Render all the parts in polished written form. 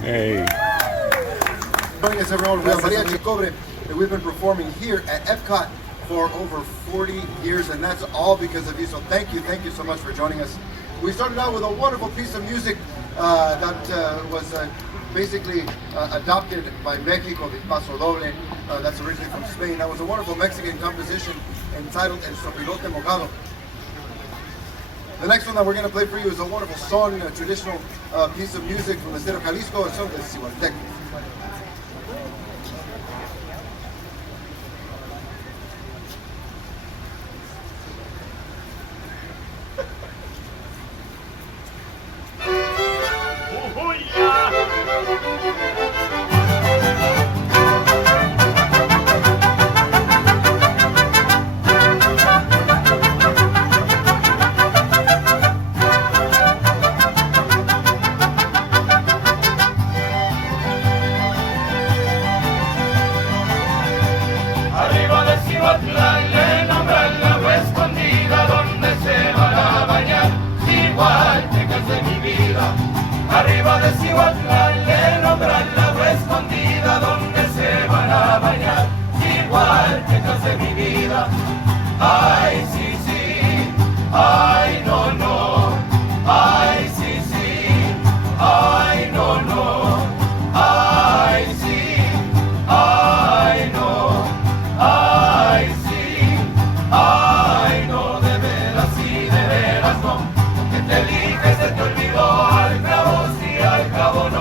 Hey. Joining us, everyone. We are Mariachi Cobre, and we've been performing here at Epcot for over 40 years, and that's all because of you. So thank you so much for joining us. We started out with a wonderful piece of music that was basically adopted by Mexico, the Paso Doble. That's originally from Spain. That was a wonderful Mexican composition entitled El Sopilote Mojado. The next one that we're going to play for you is a wonderful son, a traditional piece of music from the state of Jalisco, el son del Cihuatec. Le nombran la agua escondida donde se van a bañar, Cihuatecas de mi vida. Arriba de Cihuatlán le nombran la agua escondida donde se van a bañar, Cihuatecas de mi vida. Ay, sí, sí, ay, no, no, ay, sí, sí, ay, no, no, ay, sí, ay, no, ay, sí, ay, no, de veras sí, de veras no, que te dije se te olvidó, al cabo sí, al cabo no.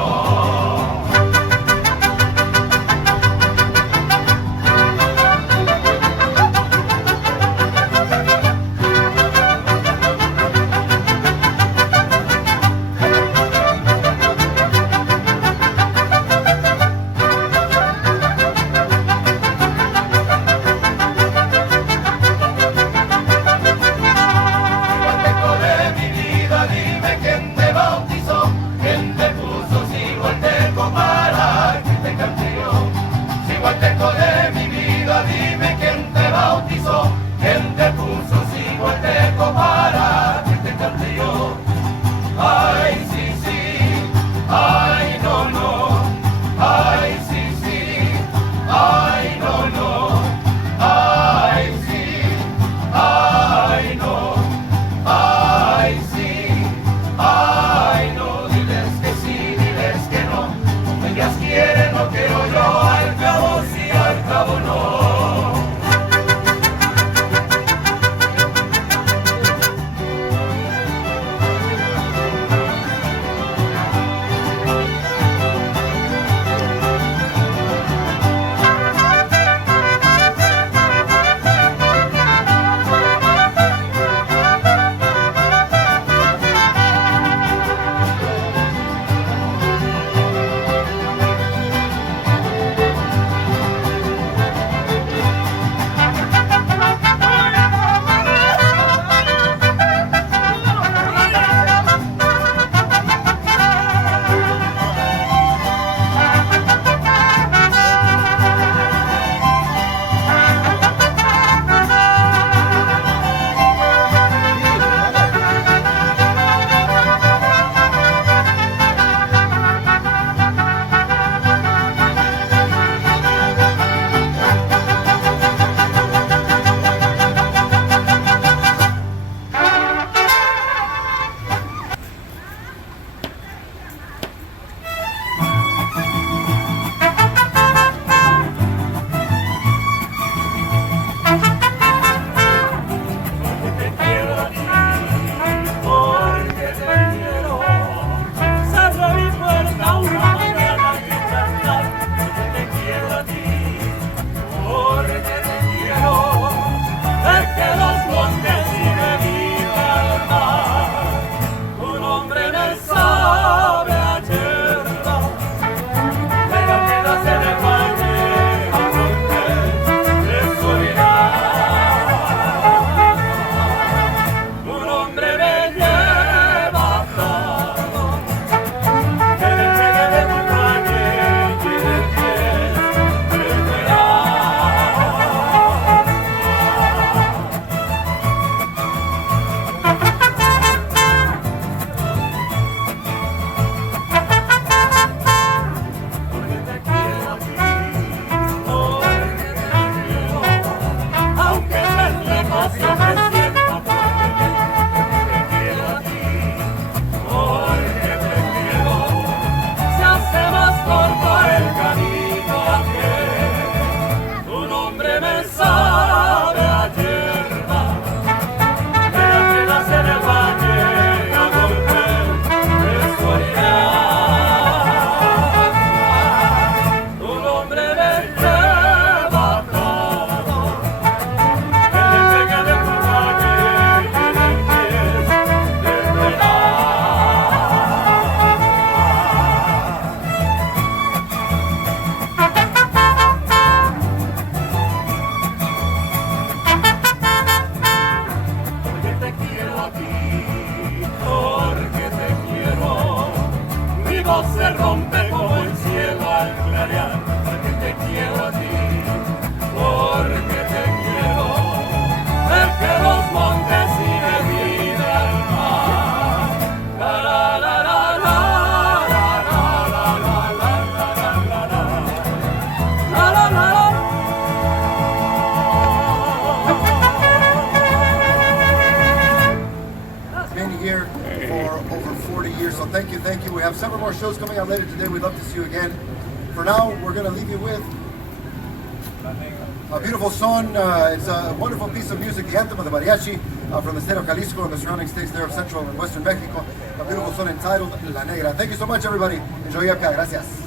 Cihuateco de mi vida, dime quién te bautizó, quién te puso cihuateco para que te cante yo. Ay, sí, sí, ay, no, no, ay, sí, sí, ay, no, no, ay, sí, ay, no, ay, sí, ay, no, diles que sí, diles que no, ellas quieren, no quiero yo, al cabo sí, al cabo no. several more shows coming out later today. We'd love to see you again. For now, we're going to leave you with a beautiful song. It's a wonderful piece of music, the anthem of the mariachi from the state of Jalisco and the surrounding states there of central and western Mexico. A beautiful song entitled La Negra. Thank you so much, everybody. Enjoy Epcot. Gracias.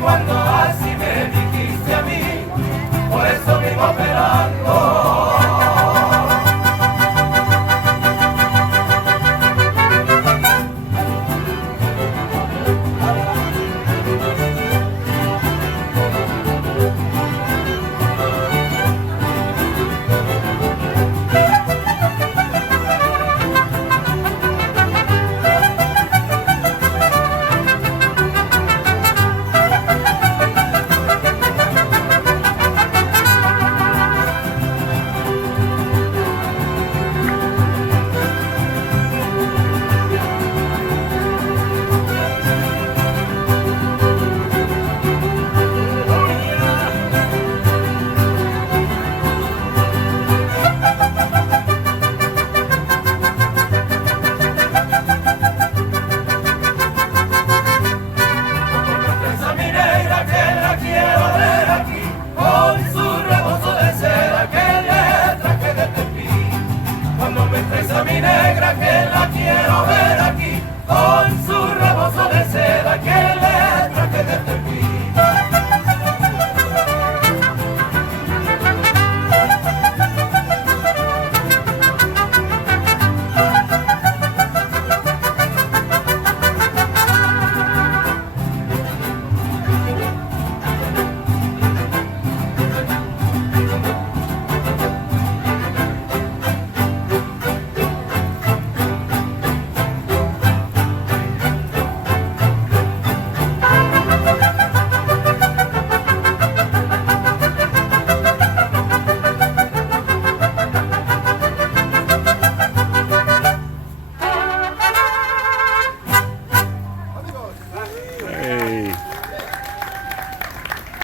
Cuando así me dijiste a mí, por eso mismo pero